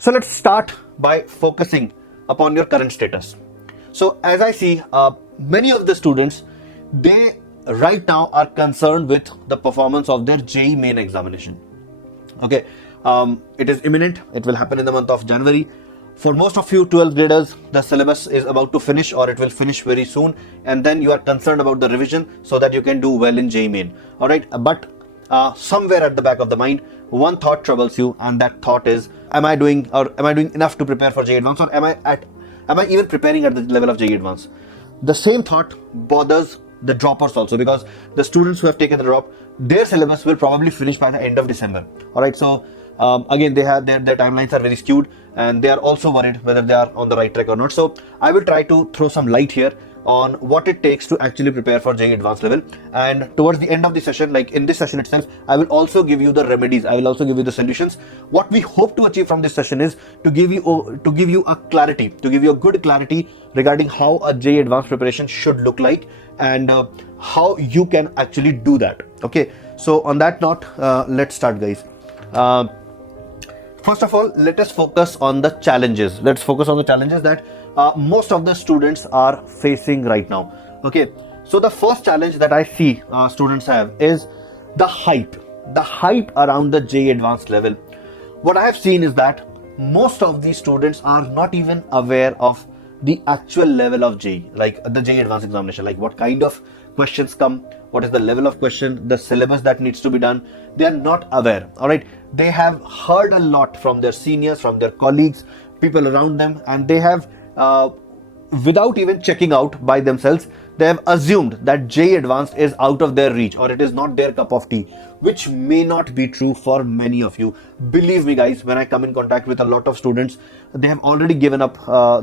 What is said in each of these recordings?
So let's start by focusing upon your current status. So as I see, many of the students, they right now are concerned with the performance of their JEE main examination. Okay, it is imminent. It will happen in the month of January. For most of you 12th graders, the syllabus is about to finish, or it will finish very soon, and then you are concerned about the revision so that you can do well in JEE main. All right, but somewhere at the back of the mind, one thought troubles you, and that thought is, am I doing enough to prepare for JEE Advanced, or am I even preparing at the level of JEE Advanced? The same thought bothers the droppers also, because the students who have taken the drop, their syllabus will probably finish by the end of December. All right, so again, they have their timelines are very skewed, and they are also worried whether they are on the right track or not. So I will try to throw some light here on what it takes to actually prepare for JEE Advanced level. And towards the end of the session, like in this session itself, I will also give you the remedies. I will also give you the solutions. What we hope to achieve from this session is to give you a clarity, to give you a good clarity regarding how a JEE Advanced preparation should look like, and how you can actually do that. Okay, so on that note, let's start, guys. First of all, let us focus on the challenges. Let's focus on the challenges that most of the students are facing right now. Okay, so the first challenge that I see students have is the hype around the JEE Advanced level. What I have seen is that most of these students are not even aware of the actual level of JEE, like the JEE Advanced examination, like what kind of questions come, what is the level of question, the syllabus that needs to be done. They are not aware. All right, they have heard a lot from their seniors, from their colleagues, people around them, and they have without even checking out by themselves, they have assumed that JEE Advanced is out of their reach, or it is not their cup of tea, which may not be true for many of you. Believe me, guys, when I come in contact with a lot of students, they have already given up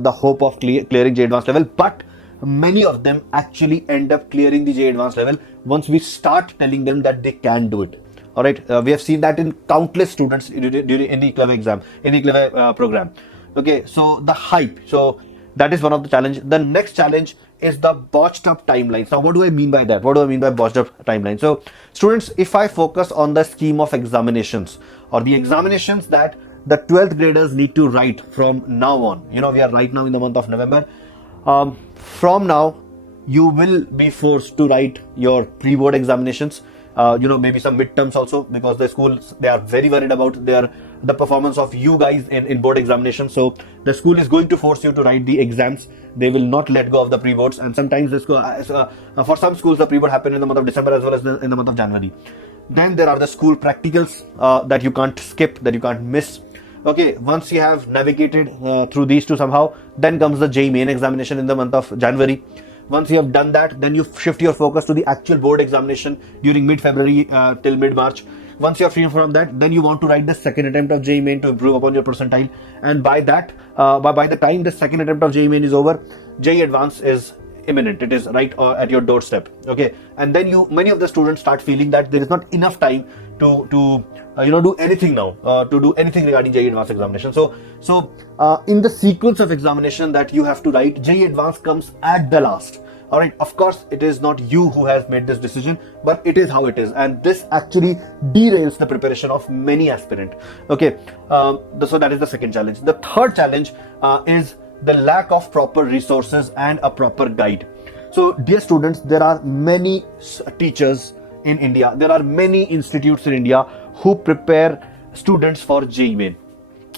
the hope of clearing JEE Advanced level, but many of them actually end up clearing the JEE Advanced level once we start telling them that they can do it. All right, we have seen that in countless students during any clever exam, any clever program. Okay, so the hype, so that is one of the challenge. The next challenge is the botched up timelines. Now, what do I mean by that? What do I mean by botched up timeline? So students, if I focus on the scheme of examinations, or the examinations that the 12th graders need to write from now on, we are right now in the month of November. From now, you will be forced to write your pre-board examinations, maybe some midterms also, because the schools, they are very worried about the performance of you guys in board examinations. So the school is going to force you to write the exams. They will not let go of the pre-boards, and sometimes the school, for some schools, the pre-board happen in the month of December as well as in the month of January. Then there are the school practicals that you can't skip, that you can't miss. Okay, once you have navigated through these two somehow, then comes the JEE main examination in the month of January. Once you have done that, then you shift your focus to the actual board examination during mid-February till mid-March. Once you are free from that, then you want to write the second attempt of JEE main to improve upon your percentile. And by that, by the time the second attempt of JEE main is over, JEE Advanced is imminent. It is right at your doorstep. Okay, and then many of the students start feeling that there is not enough time to do anything now, to do anything regarding JEE Advanced examination. So in the sequence of examination that you have to write, JEE Advanced comes at the last. All right, of course, it is not you who has made this decision, but it is how it is, and this actually derails the preparation of many aspirant. Okay, so that is the second challenge. The third challenge is the lack of proper resources and a proper guide. So, dear students, there are many teachers in India, there are many institutes in India who prepare students for JEE main.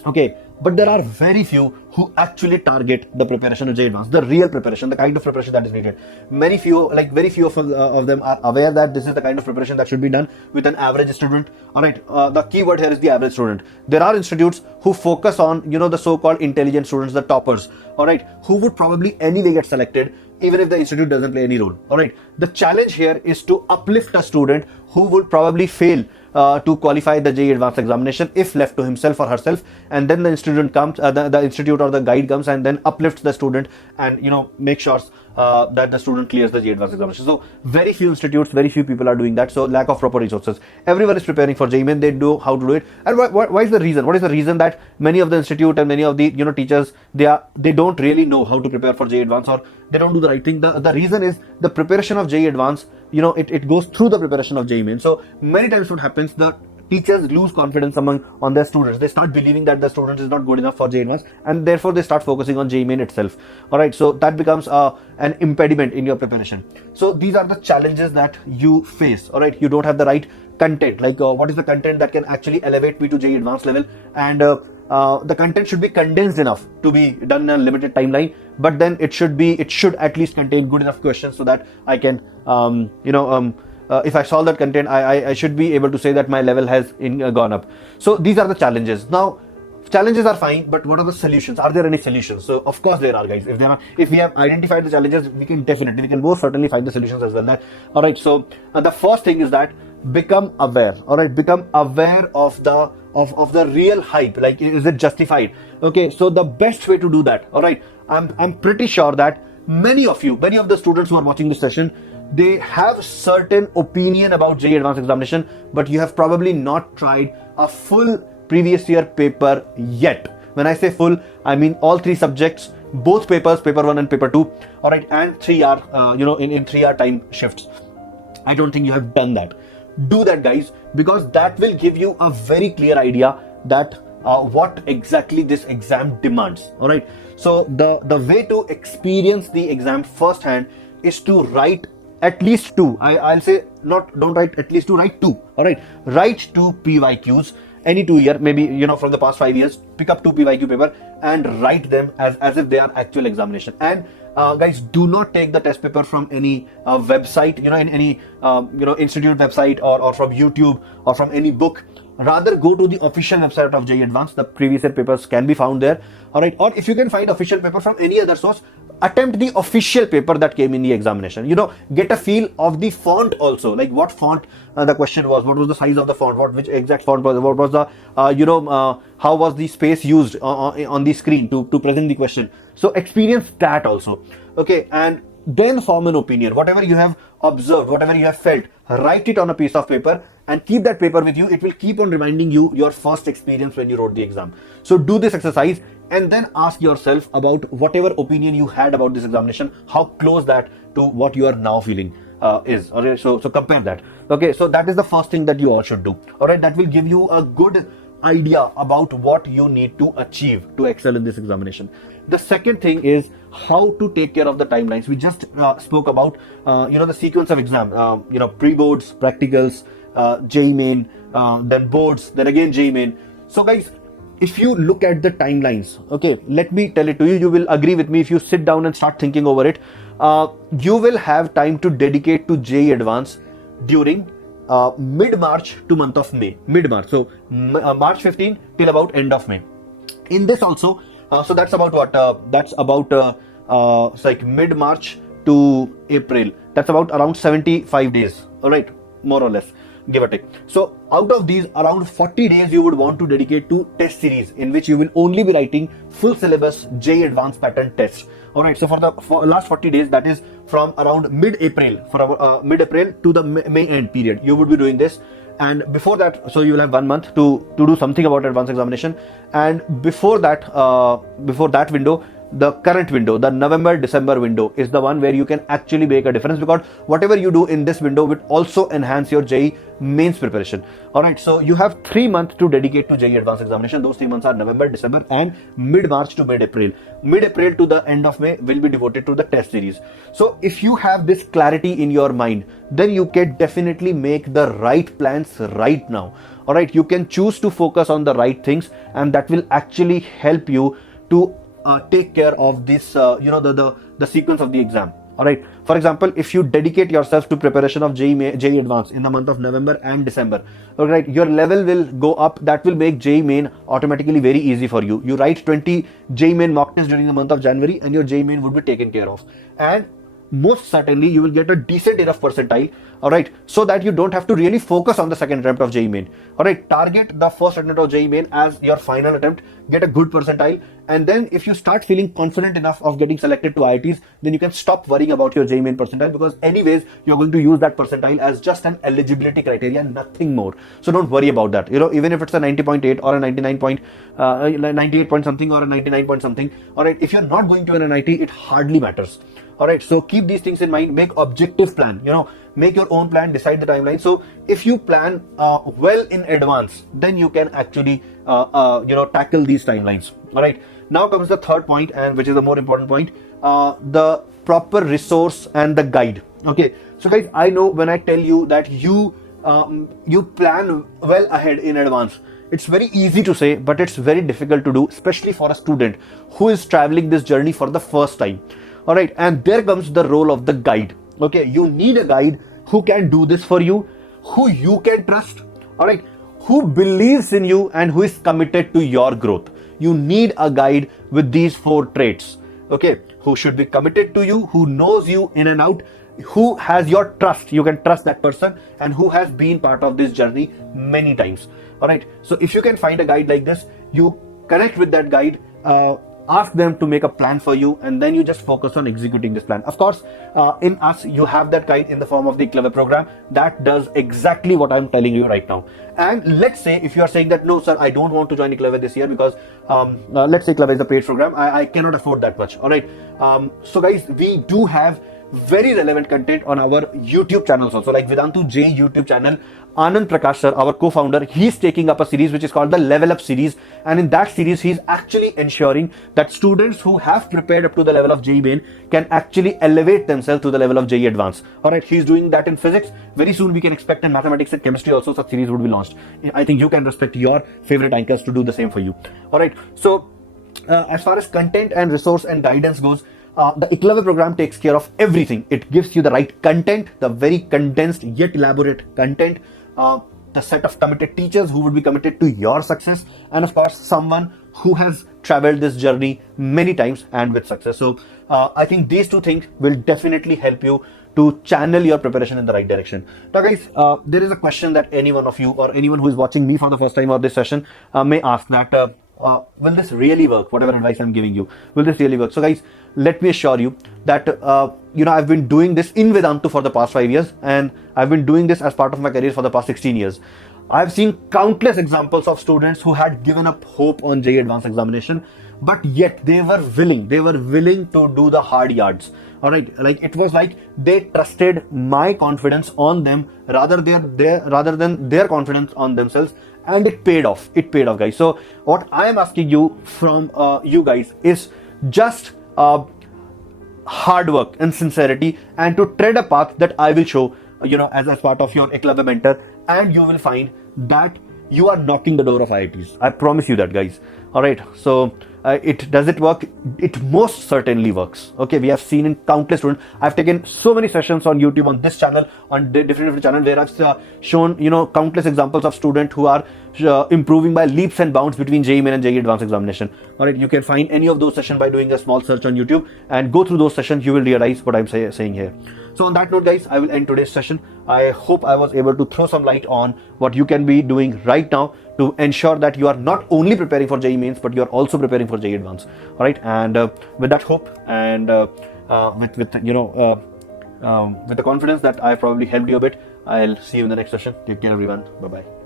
Okay, but there are very few who actually target the preparation of JEE Advanced, the real preparation, the kind of preparation that is needed. Very few of them are aware that this is the kind of preparation that should be done with an average student. All right, the key word here is the average student. There are institutes who focus on, the so-called intelligent students, the toppers, all right, who would probably anyway get selected, even if the institute doesn't play any role. All right, the challenge here is to uplift a student who would probably fail to qualify the JEE Advanced examination if left to himself or herself, and then the institute comes, the institute or the guide comes and then uplifts the student and make sure that the student clears the JEE Advanced examination. So very few institutes, very few people are doing that. So lack of proper resources. Everyone is preparing for JEE main. They know how to do it. And why is the reason? What is the reason that many of the institute and many of the teachers, they don't really know how to prepare for JEE Advanced, or they don't do the right thing? The reason is the preparation of JEE Advanced. It goes through the preparation of JEE main. So many times what happens, the teachers lose confidence on their students. They start believing that the student is not good enough for JEE Advanced, and therefore they start focusing on JEE Main itself. All right, so that becomes an impediment in your preparation. So these are the challenges that you face. All right, you don't have the right content. Like what is the content that can actually elevate me to JEE Advanced level, and the content should be condensed enough to be done in a limited timeline, but then it should at least contain good enough questions so that I can if I solve that content, I should be able to say that my level has gone up. So these are the challenges. Now, challenges are fine, but what are the solutions? Are there any solutions? So of course there are, guys. If we have identified the challenges, we can most certainly find the solutions as well. All right. So the first thing is that become aware. All right, become aware of the real hype. Like, is it justified? Okay. So the best way to do that. All right. I'm pretty sure that many of the students who are watching this session, they have certain opinion about JEE Advanced examination, but you have probably not tried a full previous year paper yet. When I say full, I mean all three subjects, both papers, paper 1 and paper 2, all right, and 3 hour, in 3 hour time shifts. I don't think you have done that. Do that, guys, because that will give you a very clear idea that what exactly this exam demands. All right. So the way to experience the exam firsthand is to write at least 2. I'll say don't write at least 2, write 2. All right, write 2 PYQs, any 2 year, maybe from the past 5 years. Pick up 2 PYQ paper and write them as if they are actual examination. And guys, do not take the test paper from any website, in any institute website or from YouTube or from any book. Rather, go to the official website of JEE Advanced. The previous year papers can be found there. All right, or if you can find official paper from any other source, attempt the official paper that came in the examination. Get a feel of the font also, like what font the question was, what was the size of the font, which exact font was, what was the how was the space used on the screen to present the question. So experience that also. Okay, and then form an opinion. Whatever you have observed, whatever you have felt, write it on a piece of paper and keep that paper with you. It will keep on reminding you your first experience when you wrote the exam. So do this exercise and then ask yourself about whatever opinion you had about this examination, how close that to what you are now feeling is. All right, so compare that. Okay, so that is the first thing that you all should do. All right, that will give you a good idea about what you need to achieve to excel in this examination. The second thing is how to take care of the timelines. We just spoke about the sequence of exam, pre-boards, practicals, JEE Main, then boards, then again JEE Main. So guys, if you look at the timelines, okay, let me tell it to you, you will agree with me if you sit down and start thinking over it. You will have time to dedicate to JEE Advanced during mid-March to month of May. Mid-March, so March 15 till about end of May. In this also, so that's about what? That's about it's like mid-March to April. That's about around 75 days. All right, more or less, give or take. So out of these, around 40 days you would want to dedicate to test series, in which you will only be writing full syllabus JEE Advanced pattern tests. All right, so for last 40 days, that is from around mid-April, mid-April to the May end period, you would be doing this. And before that, so you will have 1 month to do something about advanced examination. And before that window, the current window, the November-December window, is the one where you can actually make a difference, because whatever you do in this window will also enhance your JEE Mains preparation. All right, so you have 3 months to dedicate to JEE Advanced examination. Those 3 months are November, December, and mid-March to mid-April. Mid-April to the end of May will be devoted to the test series. So if you have this clarity in your mind, then you can definitely make the right plans right now. All right, you can choose to focus on the right things, and that will actually help you to take care of this, the sequence of the exam. All right. For example, if you dedicate yourself to preparation of JEE Advanced in the month of November and December, all right, your level will go up. That will make JEE Main automatically very easy for you. You write 20 JEE Main mock tests during the month of January, and your JEE Main would be taken care of. And most certainly you will get a decent enough percentile, all right, so that you don't have to really focus on the second attempt of JEE Main. All right, target the first attempt of JEE Main as your final attempt, get a good percentile, and then if you start feeling confident enough of getting selected to IITs, then you can stop worrying about your JEE Main percentile, because anyways you're going to use that percentile as just an eligibility criteria, nothing more. So don't worry about that. Even if it's a 90.8 or a 98 point something or a 99 point something, all right, if you're not going to an NIT, it hardly matters. All right, so keep these things in mind. Make objective plan. make your own plan, decide the timeline. So if you plan well in advance, then you can actually tackle these timelines. All right, now comes the third point, and which is the more important point, the proper resource and the guide. Okay, so guys, I know when I tell you that you plan well ahead in advance, it's very easy to say, but it's very difficult to do, especially for a student who is traveling this journey for the first time. All right, and there comes the role of the guide. Okay, you need a guide who can do this for you, who you can trust. All right, who believes in you and who is committed to your growth. You need a guide with these 4 traits. Okay, who should be committed to you, who knows you in and out, who has your trust, you can trust that person, and who has been part of this journey many times. All right, so if you can find a guide like this, you connect with that guide, ask them to make a plan for you, and then you just focus on executing this plan. Of course, in us, you have that guide in the form of the Clever program that does exactly what I'm telling you right now. And let's say if you are saying that, no, sir, I don't want to join Clever this year because let's say Clever is a paid program, I cannot afford that much. All right, so guys, we do have very relevant content on our YouTube channels also, like Vedantu J YouTube channel. Anand Prakash sir, our co-founder, he's taking up a series which is called the Level Up series, and in that series he's actually ensuring that students who have prepared up to the level of JEE Main can actually elevate themselves to the level of JEE Advanced. All right, he's doing that in physics. Very soon we can expect in mathematics and chemistry also such series would be launched. I think you can respect your favorite anchors to do the same for you. All right, so as far as content and resource and guidance goes, the Clever program takes care of everything. It gives you the right content, the very condensed yet elaborate content, the set of committed teachers who would be committed to your success, and of course someone who has traveled this journey many times and with success. So I think these 2 things will definitely help you to channel your preparation in the right direction. Now guys, there is a question that any one of you or anyone who is watching me for the first time or this session may ask that will this really work? Whatever advice I'm giving you, will this really work? So guys, let me assure you that I've been doing this in Vedantu for the past 5 years, and I've been doing this as part of my career for the past 16 years. I've seen countless examples of students who had given up hope on JEE Advanced examination, but yet they were willing to do the hard yards. All right, like it was like they trusted my confidence on them rather than their confidence on themselves, and it paid off. It paid off, guys. So what I am asking you from you guys is just hard work and sincerity, and to tread a path that I will show, as part of your Clever mentor, and you will find that you are knocking the door of IITs. I promise you that, guys. All right, so does it work? It most certainly works. Okay, we have seen in countless students. I've taken so many sessions on YouTube, on this channel, on different channels, where I've shown countless examples of students who are improving by leaps and bounds between JEE Main and JEE Advanced examination. All right, you can find any of those sessions by doing a small search on YouTube and go through those sessions. You will realize what I'm saying here. So on that note, guys, I will end today's session. I hope I was able to throw some light on what you can be doing right now to ensure that you are not only preparing for JEE Mains, but you are also preparing for JEE Advanced. All right, and with that hope and with the confidence that I probably helped you a bit, I'll see you in the next session. Take care, everyone. Bye bye.